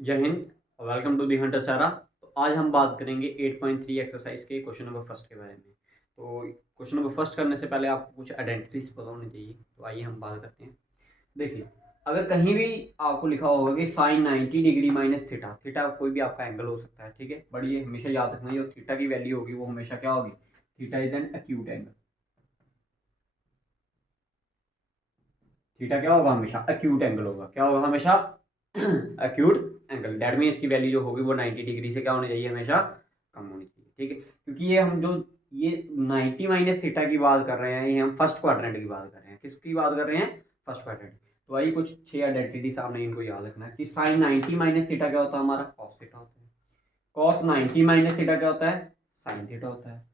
जय हिंद। Welcome to the hunter Sara. तो आज हम बात करेंगे 8.3 एक्सरसाइज के क्वेश्चन नंबर फर्स्ट के बारे में। तो क्वेश्चन नंबर फर्स्ट करने से पहले आपको कुछ आइडेंटिटीज पता होनी चाहिए। तो आइए हम बात करते हैं। देखिए, अगर कहीं भी आपको लिखा होगा कि sine 90 degree minus theta, theta कोई भी आपका एंगल हो सकता है, ठीक है। बट ये हमेशा याद रखना, जो थीटा की वैल्यू होगी वो हमेशा क्या होगी, theta is an acute angle. Theta क्या होगा, हमेशा एक्यूट एंगल होगा। क्या होगा, हमेशा एक्यूट एंगल। डेट मीन इसकी वैल्यू जो होगी वो 90 डिग्री से क्या होनी चाहिए, हमेशा कम होनी चाहिए, ठीक है। क्योंकि ये हम जो ये 90 माइनस थीटा की बात कर रहे हैं, ये हम फर्स्ट क्वाड्रेंट की बात कर रहे हैं। किसकी बात कर रहे हैं, फर्स्ट क्वाड्रेंट। तो आइए कुछ 6 आइडेंटिटी सामने इनको याद रखना है कि साइन 90 माइनस थीटा क्या होता है, हमारा कॉस थीटा होता है। कॉस 90 माइनस थीटा क्या होता है, साइन थीटा होता है।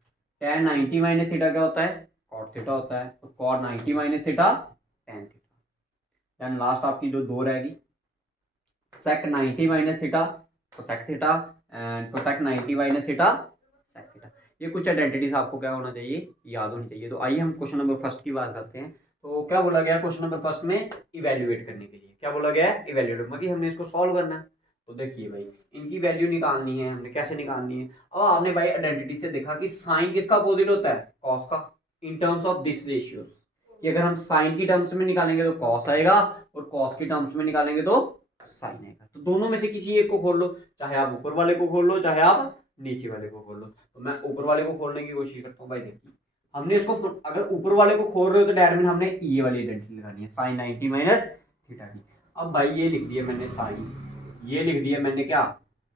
टेन 90 माइनस थीटा क्या होता है, कॉट थीटा होता है। तो cot 90 minus theta tan theta. Then last आपकी जो दो रहेगी, sec 90 minus theta cosec theta and cosec 90 minus theta sec theta. ये कुछ आइडेंटिटीज आपको क्या होना चाहिए, याद होनी चाहिए। तो आइए हम क्वेश्चन नंबर फर्स्ट की बात करते हैं। तो क्या बोला गया क्वेश्चन नंबर फर्स्ट में, इवेल्युएट करने के लिए। क्या बोला गया है, इवेल्युएट, मतलब हमने इसको सॉल्व करना है। तो देखिए भाई, इनकी वैल्यू निकालनी है हमने। कैसे निकालनी है, अब आपने भाई आइडेंटिटी से देखा कि साइन किसका अपोजिट होता है, कॉस का। In terms of this ratios, कि अगर हम साइन की टर्म्स में निकालेंगे तो कॉस आएगा, और कॉस की टर्म्स में निकालेंगे तो साइन आएगा। तो दोनों में से किसी एक को खोल लो, चाहे आप ऊपर वाले को खोल लो, चाहे आप नीचे वाले को खोल लो। तो मैं ऊपर वाले को खोलने की कोशिश करता हूँ। भाई देखिए, हमने इसको, अगर ऊपर वाले को खोल रहे हो तो डेट मीन हमने ये वाली आइडेंटिटी लगानी है, साइन 90 माइनस थीटा की। अब भाई ये लिख दिया मैंने साइन, ये लिख दिया मैंने क्या,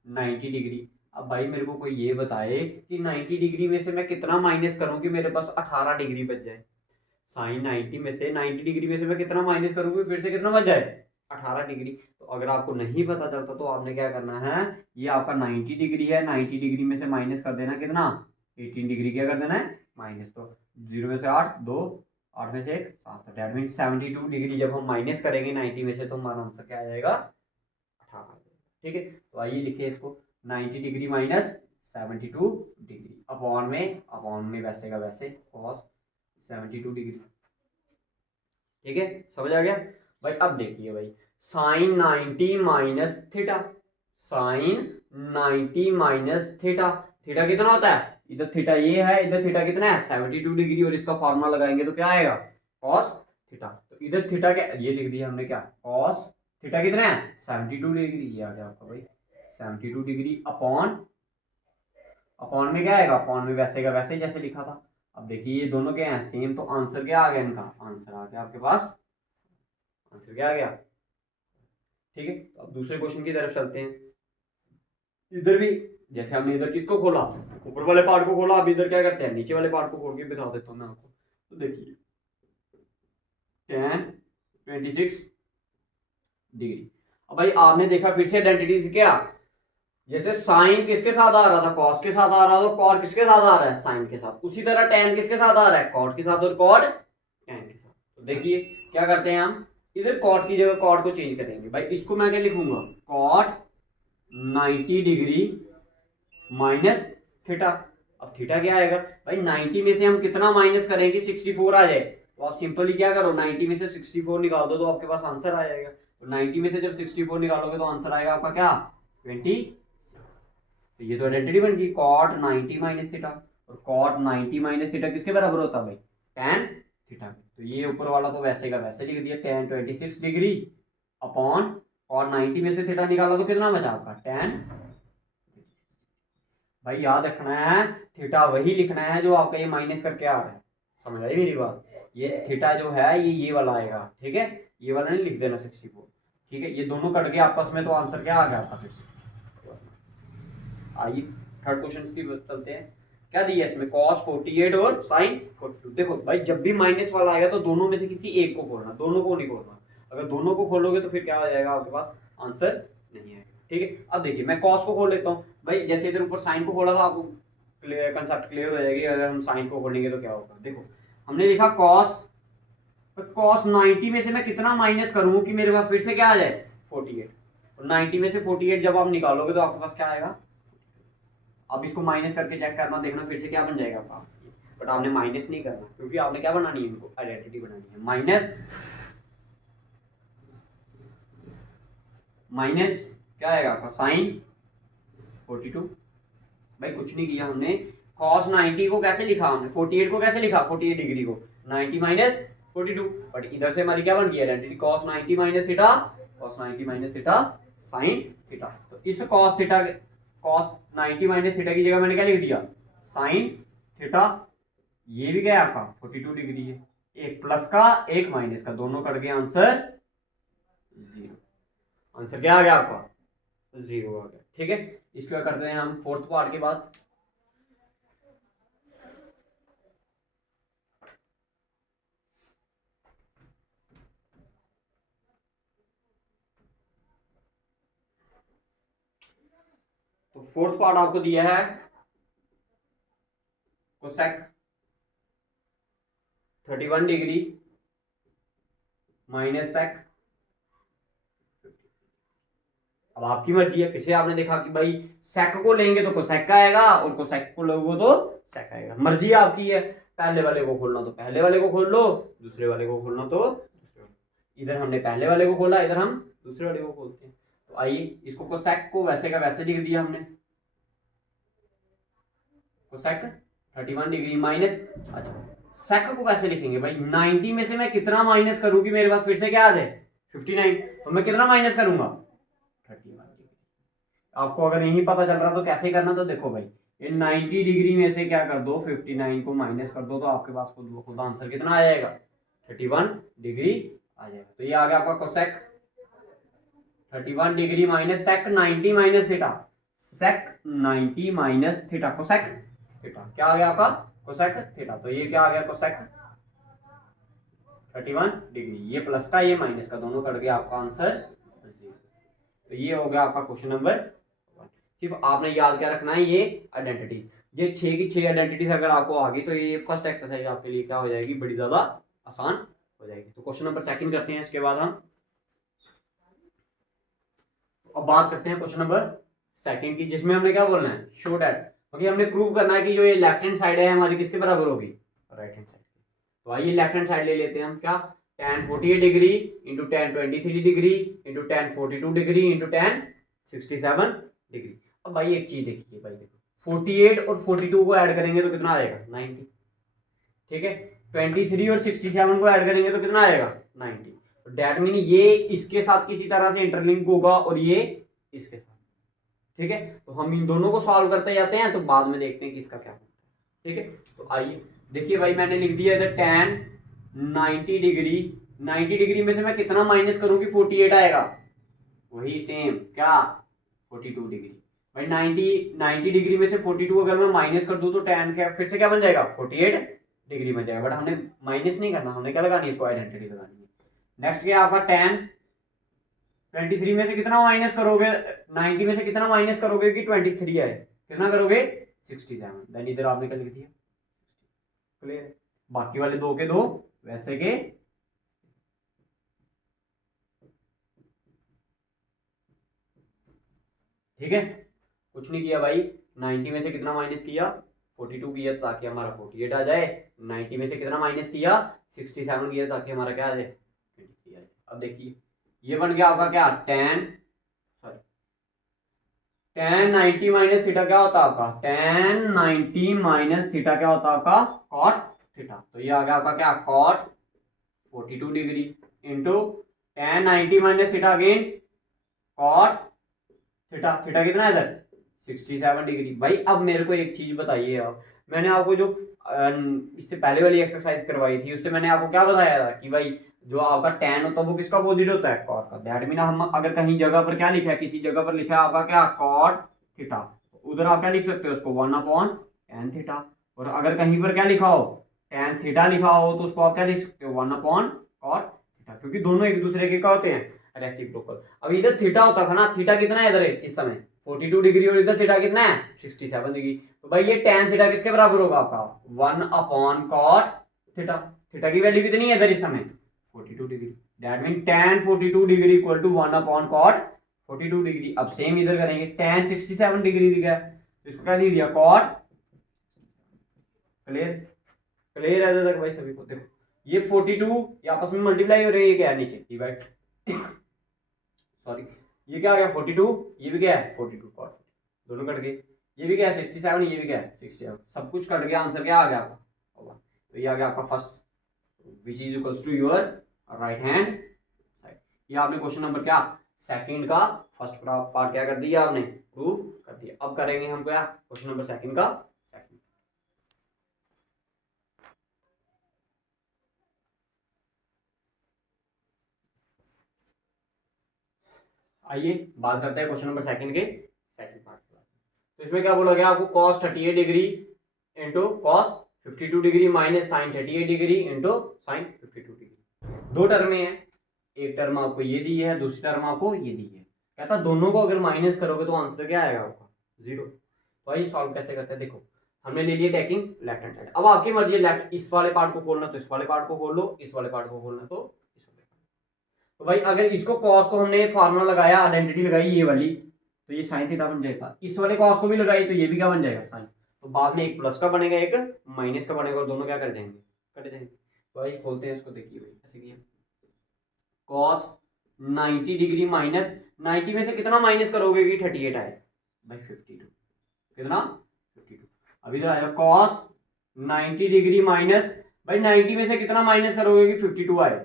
90 डिग्री। अब भाई मेरे को कोई ये बताए कि 90 डिग्री में से मैं कितना माइनस करूं कि मेरे पास 18 डिग्री बच जाए। साइन 90 में से, 90 डिग्री में से मैं कितना माइनस करूंगी, फिर से कितना बच जाए, 18 डिग्री। तो अगर आपको नहीं पता चलता तो आपने क्या करना है, ये आपका 90 डिग्री है, 90 डिग्री में से माइनस कर देना कितना, 18 डिग्री। क्या कर देना है, माइनस। तो 0 में से 8 2, 8 में से 1 7, तो डेट मीन 72 डिग्री जब हम माइनस करेंगे 90 में से तो हमारा आंसर क्या आ जाएगा, 18। ठीक है। तो आइए लिखिए इसको, 90 डिग्री माइनस 72 डिग्री अपॉन में वैसे का वैसे कॉस 72 डिग्री। ठीक है, समझ आ गया भाई। अब देखिए भाई, sine 90 minus theta, sine 90 minus theta, theta कितना होता है, इधर थीटा ये है, इधर थीटा कितना है 72 डिग्री, और इसका फॉर्मूला लगाएंगे तो क्या आएगा, कॉस थीटा। तो इधर थीटा क्या, ये लिख दिया हमने क्या, कॉस थीटा कितना है 72 डिग्री, ये आ गया आपका भाई 72 डिग्री अपॉन, अपॉन में क्या आएगा, अपॉन में वैसे का वैसे जैसे लिखा था। अब देखिए ये दोनों क्या है, सेम। तो आंसर क्या आ गया इनका, आंसर आ गया आपके पास, आंसर क्या आ गया। ठीक है, तो अब दूसरे क्वेश्चन की तरफ चलते हैं। इधर भी जैसे हमने इधर किसको खोला, ऊपर वाले पार्ट को खोला, अब इधर क्या करते हैं, नीचे वाले पार्ट को खोल के बता देता हूँ मैं आपको। तो देखिए, tan 26 डिग्री। अब भाई आपने देखा फिर से आइडेंटिटीज क्या, जैसे साइन किसके साथ आ रहा था, कॉस के साथ आ रहा था, कॉट किसके साथ आ रहा है, साइन के साथ। उसी तरह tan किसके साथ आ रहा है, कॉट के साथ, और कॉट tan के साथ। तो देखिए क्या करते हैं हम, इधर कॉट की जगह कॉट को चेंज करेंगे। भाई इसको मैं क्या लिखूंगा, कॉट 90 डिग्री माइनस थीटा। अब थीटा क्या आएगा भाई, 90 में से हम कितना माइनस करें कि 64 आ जाए। तो आप सिंपली क्या करो, 90 में से 64 निकाल दो तो आपके पास आंसर आ जाएगा। तो 90 में से जब 64 निकालोगे तो आंसर आएगा आपका क्या, 20। तो ये तो आइडेंटिटी बन गई, कॉट 90 माइनस थीटा। और कॉट 90 माइनस थीटा किसके बराबर होता है भाई, tan थीटा। तो ये ऊपर वाला तो वैसे का वैसे लिख दिया, tan 26 डिग्री अपॉन कॉट 90 में से थीटा निकाला तो कितना बचा आपका, tan। भाई याद रखना है, थीटा वही लिखना है जो आपका ये माइनस करके आ रहा है। समझ आई मेरी बात, ये थीटा जो है ये वाला आएगा, ठीक है। ये वाला नहीं लिख देना 64। ठीक है, ये दोनों कट गए आपस में तो आंसर क्या आ गया आपका फिर से। आइए थर्ड क्वेश्चन की चलते हैं। क्या दिया इसमें, cos 48 और sin 42। देखो भाई, जब भी माइनस वाला आएगा तो दोनों में से किसी एक को खोलना, दोनों को नहीं खोलना। अगर दोनों को खोलोगे तो फिर क्या आ जाएगा आपके पास, आंसर नहीं आएगा। ठीक है, अब देखिए मैं cos को खोल लेता हूँ। भाई जैसे इधर ऊपर साइन को खोला था, आपको कंसेप्ट क्लियर हो जाएगी। अगर हम साइन को खोलेंगे तो क्या होगा, देखो हमने लिखा cos, तो cos 90 में से मैं कितना माइनस करूँ कि मेरे पास फिर से क्या आ जाए, 48। और 90 में से 48 जब आप निकालोगे तो आपके पास क्या आएगा। अब इसको माइनस करके चेक करना, देखना फिर से क्या बन जाएगा आपका। बट आपने माइनस नहीं करना, क्योंकि आपने क्या बनानी है, इनको आइडेंटिटी बनानी है। माइनस माइनस क्या आएगा आपका साइन 42। भाई कुछ नहीं किया हमने, cos 90 को कैसे लिखा हमने, 48 को कैसे लिखा, 48 डिग्री को 90 माइनस 42, बट इधर से हमारी क्या बन गई identity, cos 90 minus theta, cos 90 minus theta sine theta. तो इस cos theta, cos 90 minus theta की जगह मैंने क्या लिख दिया, साइन थीटा। ये भी क्या है आपका 42 डिग्री है, एक प्लस का एक माइनस का, दोनों कट गए, आंसर 0। आंसर क्या आ गया आपका, 0 आ गया। ठीक है, इसके बाद करते हैं हम फोर्थ पार्ट की बात। तो फोर्थ पार्ट आपको दिया है कोसेक 31 डिग्री माइनस सेक। अब आपकी मर्जी है, फिर से आपने देखा कि भाई सेक को लेंगे तो कोसेक का आएगा और कोसेक को लोगे तो सेक आएगा, मर्जी आपकी है, पहले वाले को खोलना तो पहले वाले को खोल लो, दूसरे वाले को खोलना तो दूसरे वाले। इधर हमने पहले वाले को खोला, इधर हम दूसरे वाले को खोलते हैं। तो आइए, इसको कोसेक को वैसे का वैसे लिख दिया हमने, कोसेक 31 डिग्री माइनस, अच्छा सेक को कैसे लिखेंगे भाई, 90 में से मैं कितना माइनस करूं कि मेरे पास फिर से क्या आ जाए 59, तो मैं कितना माइनस करूंगा 31 डिग्री। आपको अगर नहीं पता चल रहा तो कैसे करना, तो देखो भाई ये 90 डिग्री में से क्या कर दो 59 को माइनस कर दो, तो आपके पास खुद ब खुद आंसर कितना आ जाएगा 31 डिग्री आ जाएगा। तो ये आ गया आपका cosec 31 degree minus sec 90 minus theta, sec 90 minus theta cosec theta, क्या आ गया आपका कोसेक थीटा। तो ये क्या आ गया कोसेक 31 डिग्री, ये प्लस का ये माइनस का, दोनों कट गया, आपका आंसर। तो ये हो गया आपका क्वेश्चन नंबर 1। सिर्फ आपने याद क्या रखना है, ये आइडेंटिटी, ये 6 की 6 आइडेंटिटीज अगर आपको आ गई तो ये फर्स्ट एक्सरसाइज आपके लिए क्या हो जाएगी, बड़ी ज्यादा आसान हो जाएगी। तो क्वेश्चन नंबर 2 करते हैं, इसके बाद हम अब बात करते हैं क्वेश्चन नंबर 2 की, जिसमें हमने क्या बोलना है, शो दैट, क्योंकि हमने प्रूव करना है कि जो ये लेफ्ट हैंड साइड है हमारी किसके बराबर होगी, राइट हैंड साइड। तो आइए लेफ्ट हैंड साइड ले लेते हैं हम, क्या tan 48 degree into tan 23 degree into tan 42 degree into tan 67 degree. अब भाई एक चीज देखिए भाई, देखो 48 और 42 को ऐड करेंगे तो कितना आएगा 90, ठीक है, 23 और 67 को ऐड करेंगे तो कितना आएगा 90। डेट मीन ये इसके साथ किसी तरह से इंटरलिंक होगा और ये इसके साथ, ठीक है। तो हम इन दोनों को सॉल्व करते जाते हैं, तो बाद में देखते हैं कि इसका क्या होता है, ठीक है। तो आइए देखिए भाई, मैंने लिख दिया इधर tan 90 डिग्री, 90 डिग्री में से मैं कितना माइनस करूं कि 48 आएगा, वही सेम क्या 42 डिग्री। भाई 90 डिग्री में से 42 अगर मैं माइनस कर दूं तो tan क्या फिर से क्या बन जाएगा 48 डिग्री बन जाएगा, बट हमने माइनस नहीं करना, हमने क्या लगानी है, इसको आइडेंटिटी लगानी है। नेक्स्ट क्या आपका tan 23 में से कितना माइनस करोगे, 90 में से कितना माइनस करोगे कि 23 आए, कितना करोगे 67, देन इधर आपने क्या लिख दिया, क्लियर। बाकी वाले दो के दो वैसे के, ठीक है। कुछ नहीं किया भाई, 90 में से कितना माइनस किया 42 किया ताकि हमारा 48 आ जाए, 90 में से कितना माइनस किया 67 किया ताकि हमारा क्या आ जाए 23 आ जाए। अब देखिए ये बन गया आपका क्या tan 90 माइनस थीटा क्या होता है आपका, tan 90 माइनस थीटा क्या होता है आपका cot थीटा। तो ये आ गया आपका क्या cot 42 degree into tan 90 minus theta again cot theta, theta कितना है इधर 67 डिग्री। भाई अब मेरे को एक चीज बताइए, आप मैंने आपको जो इससे पहले वाली एक्सरसाइज करवाई थी उससे मैंने आपको क्या बताया था कि भाई जो आपका tan होता है वो किसका अपोजिट होता है cot का। दैट मीन हम अगर कहीं जगह पर क्या लिखा है, किसी जगह पर लिखा है आपका क्या cot थीटा, उधर आप क्या लिख सकते हो उसको 1/tan थीटा, और अगर कहीं पर क्या लिखा हो tan थीटा लिखा हो तो उसको आप क्या लिख सकते हो 1/cot थीटा, क्योंकि दोनों एक दूसरे के क्या होते हैं रेसिप्रोकल। अब इधर थीटा होता था ना, थीटा कितना है इधर इस समय 42 डिग्री और इधर थीटा कितना है 67 डिग्री, तो भाई ये tan थीटा किसके बराबर होगा आपका 1/cot थीटा। थीटा की वैल्यू कितनी है इधर इस समय 42 degree, that mean tan 42 degree equal to 1/cot 42 degree. अब सेम इधर करेंगे, tan 67 डिग्री दिया है तो इसको क्या लिख दिया cot, क्लियर, क्लियर है तक भाई सभी को। देखो ये 42 ये आपस में मल्टीप्लाई हो रही है, क्या नीचे डिवाइड सॉरी ये क्या आ गया 42, ये भी क्या है 42 कॉट, दोनों कट गए। ये भी क्या है 67, ये भी क्या है 67, सब कुछ कट गया। आंसर क्या आ गया आपका? तो ये आ गया आपका first, which is equals to your right hand side. ये आपने क्वेश्चन नंबर क्या सेकंड का फर्स्ट पार्ट क्या कर दिया आपने, प्रूव कर दिया। अब करेंगे हम क्या क्वेश्चन नंबर सेकंड का सेकंड। आइए बात करते हैं क्वेश्चन नंबर सेकंड के सेकंड पार्ट। तो इसमें क्या बोला गया आपको, cos 38 degree into cos 52 degree minus sine 38 degree into sine 52 degree. दो टर्म है, एक टर्म आपको ये दी है, दूसरी टर्म आपको ये दी है। कहता दोनों को अगर माइनस करोगे तो आंसर क्या आएगा आपका 0। तो आइए सॉल्व कैसे करते हैं। देखो हमने ले लिया टेकिंग लेफ्ट हैंड साइड। अब आपकी मर्जी है, लेफ्ट इस वाले पार्ट को खोलना तो इस वाले पार्ट को खोल लो, इस वाले पार्ट को खोलना तो इस वाले पार्ट। तो भाई अगर इसको cos को हमने फार्मूला लगाया, आइडेंटिटी लगाई ये वाली, तो ये साइन थीटा बन जाएगा। इस वाले cos को भी लगाई तो ये भी क्या बन जाएगा साइन। तो बाद में एक प्लस का बनेगा एक माइनस का बनेगा और दोनों क्या कर जाएंगे कट जाएंगे। तो भाई खोलते हैं इसको, देखिए भाई ऐसे किया cos 90 डिग्री माइनस 90 में से कितना माइनस करोगे कि 38 आए भाई 52, कितना 52। अब इधर आएगा cos 90 डिग्री माइनस, भाई 90 में से कितना माइनस करोगे कि 52 आए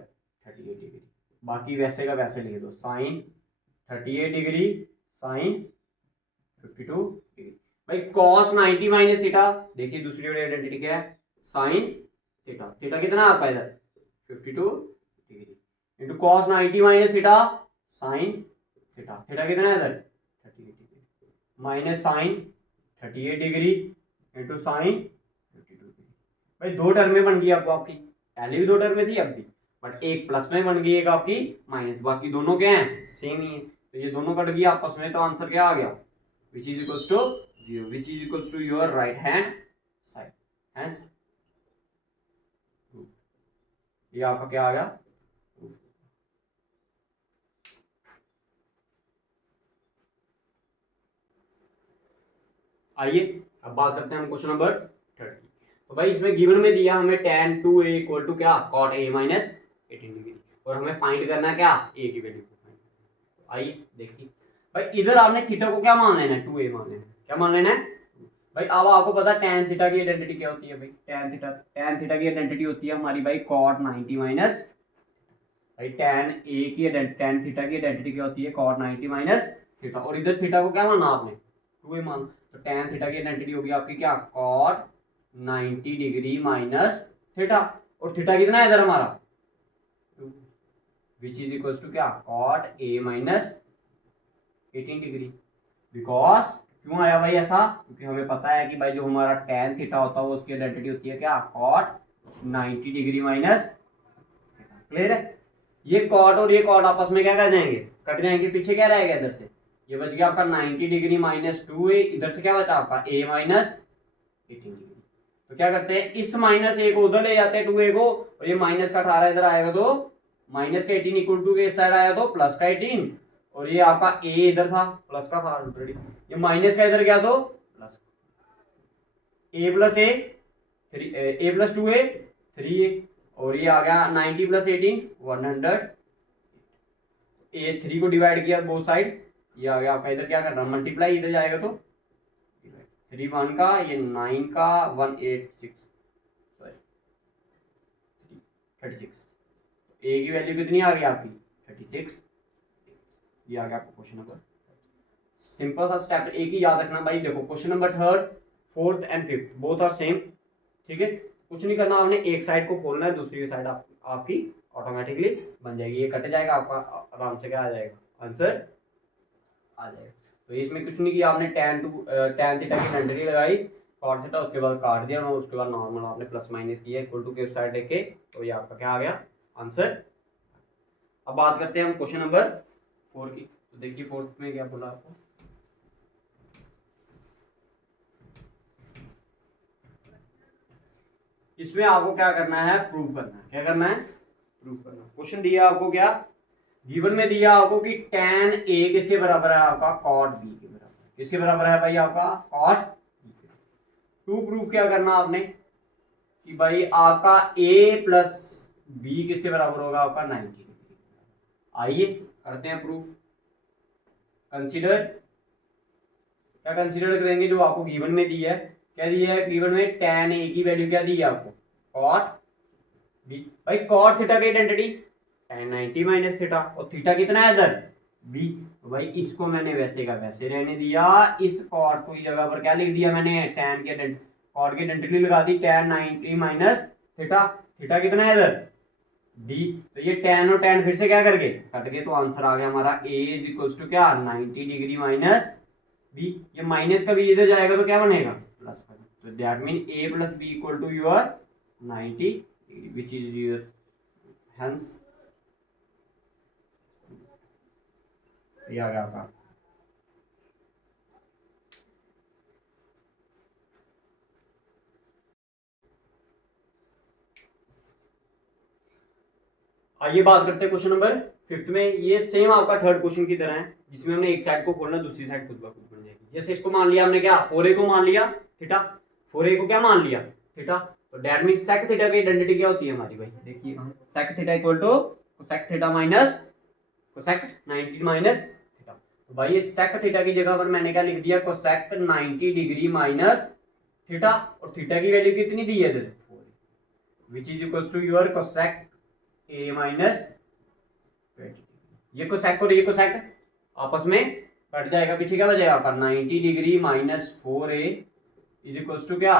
38 डिग्री। बाकी वैसे का वैसे लिख दो, साइन 38 डिग्री साइन 52 डिग्री। भाई cos 90 माइनस थीटा, देखिए दूसरी वाली आइडेंटिटी क्या है साइन थीटा। थीटा कितना आपका इधर 52 degree into cos 90 minus theta sine theta. Theta कितना है इधर 38 degree minus sine 38 degree into sine 52 degree. भाई दो टर्म में बन गई आपकी, पहले भी दो टर्म में थी अब भी, बट एक प्लस में बन गई एक आपकी माइनस, बाकी दोनों क्या हैं सेम ही है। तो ये दोनों कट गई आपस में, तो आंसर क्या आ गया which is equals to 0, which is equals to your right hand side. Hence ये आपका क्या आ गया। आइए अब बात करते हैं हम क्वेश्चन नंबर 30। तो भाई इसमें गिवन में दिया हमें tan 2a इक्वल टू क्या cot a माइनस 18 डिग्री, और हमें फाइंड करना है क्या a की वैल्यू को। आइए देखिए भाई इधर आपने थीटा को क्या मान लेना है 2a मान लेना है, क्या मान लेना है भाई। अब आपको पता है tan थीटा की आइडेंटिटी क्या होती है भाई, tan थीटा की आइडेंटिटी होती है हमारी भाई cot 90 माइनस, भाई tan थीटा की आइडेंटिटी क्या होती है cot 90 माइनस थीटा, और इधर थीटा को क्या माना आपने 2a मान। तो tan थीटा की आइडेंटिटी होगी आपकी क्या cot 90 डिग्री माइनस थीटा, और थीटा कितना है इधर हमारा 2, विच इज इक्वल्स टू क्या cot a minus 18 degree. Because क्यों आया भाई ऐसा, क्योंकि हमें पता है कि भाई जो हमारा tan थीटा होता है वो उसकी आइडेंटिटी होती है क्या cot 90 डिग्री माइनस। क्लियर है, ये cot और ये cot आपस में क्या कर जाएंगे कट जाएंगे, पीछे क्या रहेगा इधर से ये बच गया आपका 90 डिग्री माइनस 2a, इधर से क्या बचा आपका a माइनस 18 डिग्री। तो क्या करते हैं इस माइनस a को उधर ले जाते हैं 2a को, और ये माइनस का 18 इधर आएगा तो माइनस का 18 इक्वल टू के इस साइड आया तो प्लस का 18, और ये आपका a इधर था प्लस का था ऑलरेडी, ये माइनस का इधर गया तो plus a plus a plus 2a 3a, और ये आ गया 90 प्लस 18 100, a 3 को डिवाइड किया बोथ साइड, ये आ गया आपका इधर क्या करना मल्टीप्लाई, इधर जाएगा तो 3 1 का ये 9 का 186 सॉरी 36, ए की वैल्यू कितनी आ गई आपकी 36। ये आ गया आपका क्वेश्चन नंबर। सिंपल सा स्टेप एक ही याद रखना भाई, देखो question number third fourth and fifth both are same, ठीक है। कुछ नहीं करना, आपने एक साइड को खोलना है, दूसरी साइड आपकी ऑटोमेटिकली बन जाएगी, ये कट जाएगा आपका आराम से क्या आ जाएगा आंसर आ जाएगा। तो इसमें कुछ नहीं किया आपने tan थीटा की आइडेंटिटी लगाई cot थीटा, उसके बाद काट दिया और उसके बाद नॉर्मल आपने प्लस माइनस किया इक्वल टू के उस साइड लेके, तो ये आपका क्या आ गया आंसर। अब बात करते हैं हम क्वेश्चन नंबर 4 की। तो देखिए फोर्थ में क्या बोला आपको, इसमें आपको क्या करना है प्रूव करना है, क्या करना है प्रूव करना। क्वेश्चन दिया आपको क्या गिवन में दिया आपको कि tan a किसके बराबर है आपका cot b के बराबर, किसके बराबर है भाई आपका cot b के। टू प्रूफ क्या करना आपने कि भाई आपका a प्लस b किसके बराबर होगा आपका 90 डिग्री। आइए करते हैं प्रूफ। कंसीडर, क्या कंसीडर करेंगे जो आपको गिवन में दिया है, क्या दिया है गिवन में, tan a की वैल्यू क्या दी है आपको, cot b। भाई cot थीटा की आइडेंटिटी tan 90 माइनस थीटा, और थीटा कितना है इधर b। तो भाई इसको मैंने वैसे का वैसे रहने दिया, इस cot को जगह पर क्या लिख दिया मैंने, tan की आइडेंटिटी, cot की आइडेंटिटी लगा दी tan 90 माइनस थीटा, थीटा कितना है इधर b। तो ये tan और tan फिर से क्या करके कट गए, तो आंसर आ गया हमारा a इज इक्वल्स टू क्या 90 डिग्री माइनस b। ये माइनस का b इधर जाएगा तो क्या बनेगा प्लस का, तो that mean a plus b equal to your 90 degree which is your hence, ये आ गया आपका। आइए बात करते हैं क्वेश्चन नंबर 5 में। ये सेम आपका थर्ड क्वेश्चन की तरह है, जिसमें हमने एक साइड को खोलना, दूसरी साइड खुद ब खुद बन जाएगी। जैसे इसको मान लिया हमने क्या, 4a को मान लिया थीटा, 4a को क्या मान लिया थीटा, तो दैट मीन sec थीटा की आइडेंटिटी क्या होती है हमारी भाई, देखिए sec theta equal to cosec theta minus cosec 90 minus theta. तो भाई ये sec थीटा की जगह पर मैंने क्या लिख दिया, cosec 90 डिग्री माइनस थीटा, और थीटा की वैल्यू कितनी दी है इधर, which is equals to your cosec a minus 20। ये कोसेक और ये कोसेक आपस में कट जाएगा, पीछे क्या बचेगा आपका 90 degree minus 4a is equals to क्या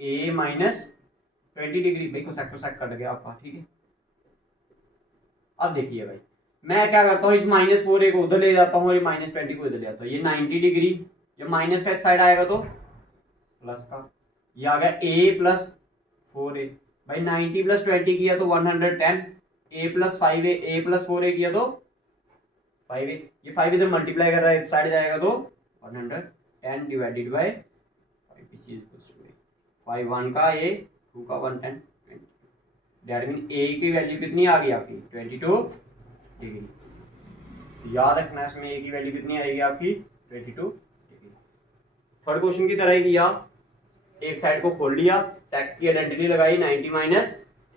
a माइनस 20 डिग्री। भाई कोसेक कोसेक कट गया आपका, ठीक है। अब देखिए भाई मैं क्या करता हूँ, इस माइनस 4a को उधर ले जाता हूँ और ये माइनस 20 को इधर ले जाता हूँ। ये 90 डिग्री, ये माइनस का इस साइड आएगा तो प्लस का, ये आ गया a प्लस 4a। भाई 90 प्लस 20 किया तो 110, a plus 5a, a plus 4a किया तो 5a, ये 5 इधर मल्टीप्लाई कर रहा है, इस साइड जाएगा तो 110 डिवाइडेड बाय 5 1 का a, 2 का 110, दैट मीन a की वैल्यू कितनी आ गई आपकी 22 डिग्री। याद रखना इसमें a की वैल्यू कितनी आएगी आपकी 22 डिग्री। थर्ड क्वेश्चन की तरह ही किया, एक साइड को खोल लिया, सेक की आइडेंटिटी लगाई 90 माइनस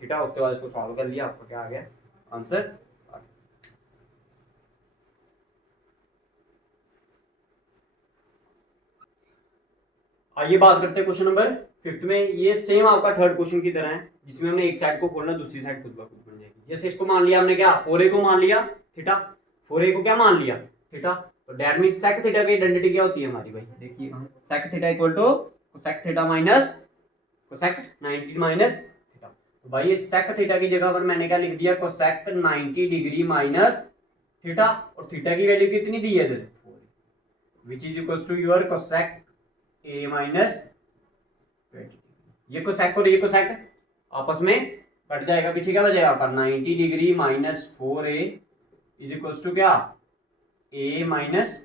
थीटा, उसके बाद इसको सॉल्व कर लिया, आपका क्या आ गया आंसर। आइए बात करते हैं क्वेश्चन नंबर 5 में। ये सेम आपका थर्ड क्वेश्चन की तरह है, जिसमें हमने एक साइड को खोलना, दूसरी साइड खुद ब खुद बन जाएगी। जैसे इसको मान लिया हमने क्या, 4a को मान लिया थीटा, 4a को क्या मान लिया थीटा, तो दैट मीन सेक थीटा की आइडेंटिटी क्या होती है हमारी भाई, देखिए sec theta equal to sec theta minus cosec 90 minus theta. तो भाई ये सेक थीटा की जगह पर मैंने क्या लिख दिया, कोसेक 90 डिग्री माइनस थीटा, और थीटा की वैल्यू कितनी दी है इधर, which is equals to your cosec a minus 20। ये कोसेक और ये कोसेक आपस में कट जाएगा, पीछे क्या बचेगा आपका 90 degree minus 4a is equals to क्या a माइनस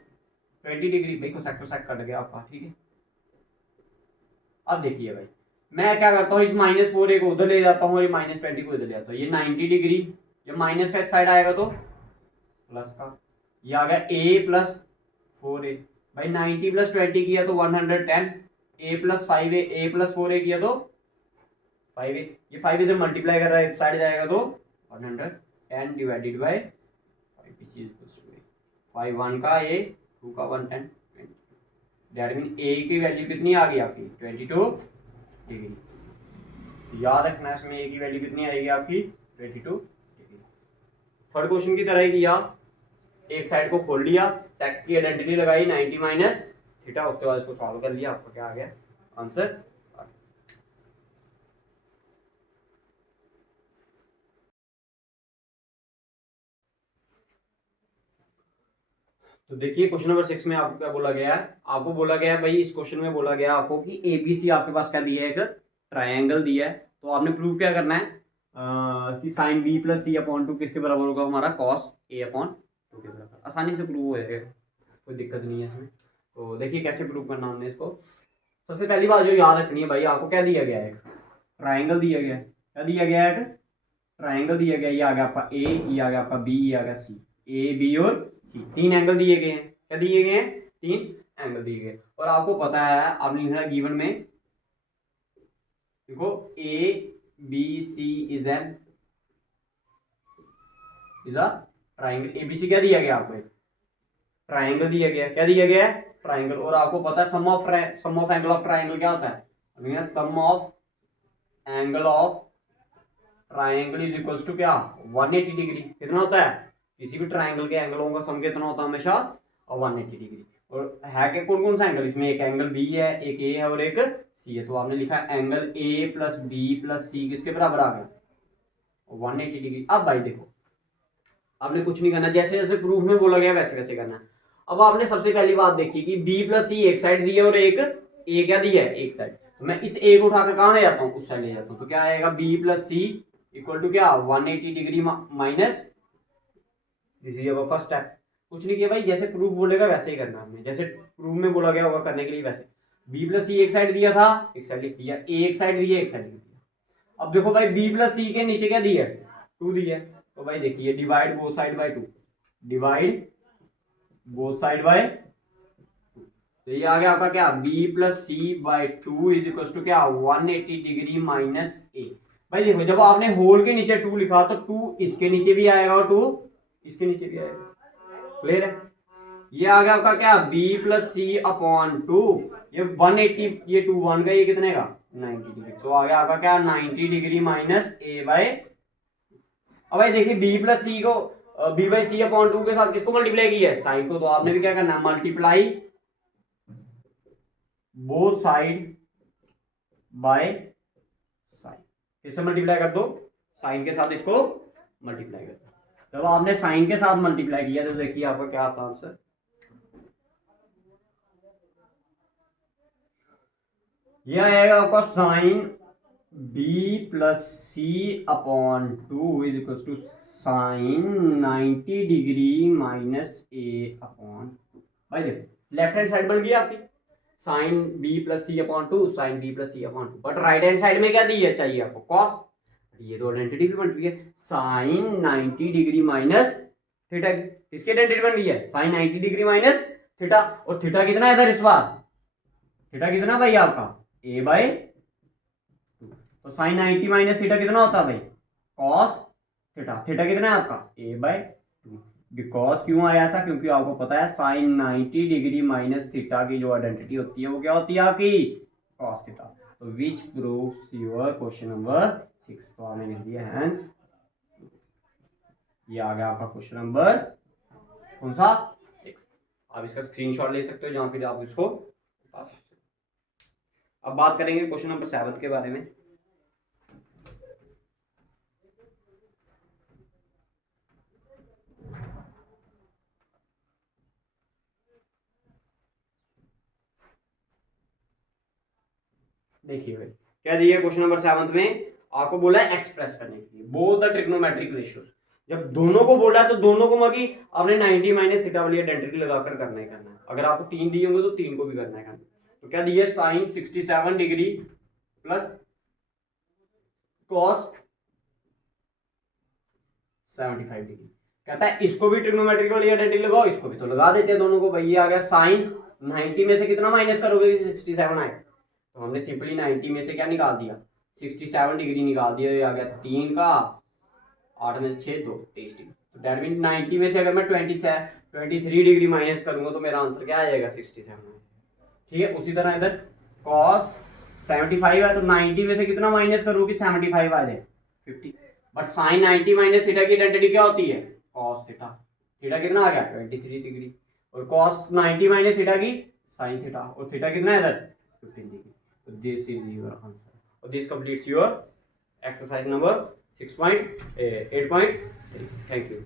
20 डिग्री। भाई कोसेक कोसेक कट गया आपका, ठीक है। अब देखिए भाई मैं क्या करता हूँ, इस माइनस 4a को उधर ले जाता हूँ और ये माइनस 20 को इधर ले जाता हूँ। ये 90 डिग्री, ये माइनस का इस साइड आएगा तो प्लस का, ये आ गया a प्लस 4a। भाई 90 प्लस 20 किया तो 110, a plus 5a, a plus 4a किया तो 5a, ये 5 इधर मल्टीप्लाई कर रहा है, इस साइड जाएगा तो 110 डिवाइडेड बाय 5 1 का a, 2 का 110, दैट मीन a की वैल्यू कितनी आ गई आपकी 22 डिग्री। याद रखना इसमें a की वैल्यू कितनी आएगी आपकी 22 डिग्री। थर्ड क्वेश्चन की तरह ही किया, एक साइड को खोल लिया, सेक की आइडेंटिटी लगाई 90 माइनस थीटा, उसके बाद इसको सॉल्व कर लिया, आपका क्या आ गया आंसर। तो देखिए क्वेश्चन नंबर 6 में आपको क्या बोला गया है, आपको बोला गया है भाई, इस क्वेश्चन में बोला गया आपको कि एबीसी आपके पास क्या दिया है, एक ट्रायंगल दिया है। तो आपने प्रूव क्या करना है कि sign B plus C upon 2 किसके बराबर होगा, हमारा कॉस ए अपॉन 2 के बराबर। आसानी से प्रूव हो जाएगा, कोई दिक्कत नहीं है इसमें। तो देखिए कैसे प्रूव करना हमने इसको। सबसे पहली बात जो याद रखनी है भाई, आपको क्या दिया गया है, एक ट्राइंगल दिया गया है। क्या दिया गया है, एक ट्राइंगल दिया गया। ये आ गया आपका ए, ये आ गया आपका बी, ये आ गया सी। ए बी और सी, 3 एंगल दिए गए हैं। क्या दिए गए हैं, 3 एंगल दिए गए। और आपको पता है, आपने लिखा है गिवन में, देखो A B C is a triangle. ABC क्या दिया गया आपको, ट्राइंगल दिया गया, क्या दिया गया है, ट्राइंगल। और आपको पता है sum of angle of triangle क्या होता है, sum of angle of triangle is equals to क्या, 180 डिग्री। कितना होता है, किसी भी ट्राइंगल के एंगलों का सम कितना होता है हमेशा, 180 डिग्री। और है कि कौन कौन सा एंगल, इसमें एक एंगल बी है, एक ए है और एक सी है। तो आपने लिखा angle A plus B plus C किसके बराबर आ गया, 180 डिग्री। अब भाई देखो, आपने कुछ नहीं करना, जैसे जैसे प्रूफ में बोला गया वैसे वैसे करना है। अब आपने सबसे पहली बात देखी कि बी प्लस सी एक साइड दी है और एक ए क्या दी है, एक साइड। तो मैं इस ए को उठाकर कहाँ ले जाता हूँ, उस साइड ले जाता हूँ। तो क्या आएगा, B plus C equal to क्या, 180 degree minus, this is our first step. कुछ नहीं किया भाई, जैसे प्रूफ बोलेगा वैसे ही करना हमने, जैसे प्रूफ में बोला गया होगा करने के लिए वैसे। बी प्लस सी एक साइड दिया था, एक साइड लिख दिया, ए एक साइड दी है, एक साइड लिख दिया। अब देखो भाई, बी प्लस सी के नीचे क्या दी है, 2 दी है। तो भाई देखिए, divide both side by 2, divide both side by 2। तो ये आ गया आपका क्या, b plus C by 2 is equal to क्या, 180 डिग्री माइनस ए। भाई देखो, जब आपने होल के नीचे 2 लिखा तो 2 इसके नीचे भी आएगा और 2 इसके नीचे भी आएगा। क्लियर है, ये आ गया आपका क्या, b प्लस सी अपॉन 2, ये 180, ये 2 1 का, ये कितने का, 90 डिग्री। तो आ गया आपका क्या, 90 डिग्री माइनस ए बाय। अब भाई देखिए, b प्लस सी को b बाई सी अपॉन 2 के साथ किसको मल्टीप्लाई किया है, साइन को। तो आपने भी क्या करना है, multiply both side by sine. किससे मल्टीप्लाई कर दो, साइन के साथ इसको मल्टीप्लाई कर दो। जब आपने साइन के साथ मल्टीप्लाई किया तो देखिए आपका क्या आता है आंसर, यह आएगा आपका sine B plus C upon 2 is equal to sine 90 degree minus A upon 2। भाई देखो, लेफ्ट हैंड साइड बन गई आपकी, sine B plus C upon 2, sine B plus C upon 2। But right hand side में क्या दी है, चाहिए आपको कॉस। ये तो आइडेंटिटी भी बन रही है, साइन 90 डिग्री माइनस थीटा की। किसकी आइडेंटिटी बन रही है, साइन 90 डिग्री माइनस थीटा। और थीटा कितना है इधर इस बार, थीटा कितना भाई आपका, ए बाय 2। तो साइन 90 माइनस थीटा कितना होता है भाई, कॉस थीटा। थीटा कितना है आपका, ए बाय 2। बिकॉज क्यों आया ऐसा, क्योंकि आपको पता है साइन 90 डिग्री माइनस थीटा की जो आइडेंटिटी होती है वो क्या होती है आपकी, कॉस थीटा। तो विच प्रूव्स योर क्वेश्चन नंबर 6। तो आपने लिख दिया हैंस, ये आ गया आपका क्वेश्चन नंबर कौन सा, 6। आप इसका स्क्रीनशॉट ले सकते हो जहां फिर आप इसको बता सकते हो। अब बात करेंगे क्वेश्चन नंबर 7 के बारे में। देखिए भाई, क्या दिया क्वेश्चन नंबर 7 में, आपको बोला है एक्सप्रेस करने के लिए बोथ द ट्रिग्नोमेट्रिक रेशियोज। जब दोनों को बोला है तो दोनों को मगी आपने 90 माइनस थीटा वाली आइडेंटिटी लगाकर करना ही करना है। अगर आपको 3 दिए होंगे तो 3 को भी करना है। तो क्या दिया, sine 67 degree plus cos 75 degree. कहता है इसको भी ट्रिग्नोमेट्रिक वाली आइडेंटिटी लगाओ, इसको भी। तो लगा देते हैं दोनों को भाई। ये आ गया साइन 90 में से कितना माइनस करोगे, 67 आएगा। तो हमने सिंपली 90 में से क्या निकाल दिया, 67 डिग्री निकाल दिया। ये आ गया 3 का 8 में 6 2 23 डिग्री। तो डेट मीन 90 में से अगर मैं 23 डिग्री माइनस करूंगा तो मेरा आंसर क्या आ जाएगा, 67। ठीक है, उसी तरह इधर कॉस 75 है तो 90 में से कितना माइनस करूँ कि 75 आ जाए, 50। बट साइन 90 माइनस थीटा की आइडेंटिटी क्या होती है, कॉस थीटा। थीटा कितना आ गया, 23 डिग्री। और कॉस 90 माइनस थीटा की साइन थीटा, और थीटा कितना है इधर, 15 degree. So this is your answer. So this completes your exercise number 6.8.3. Thank you.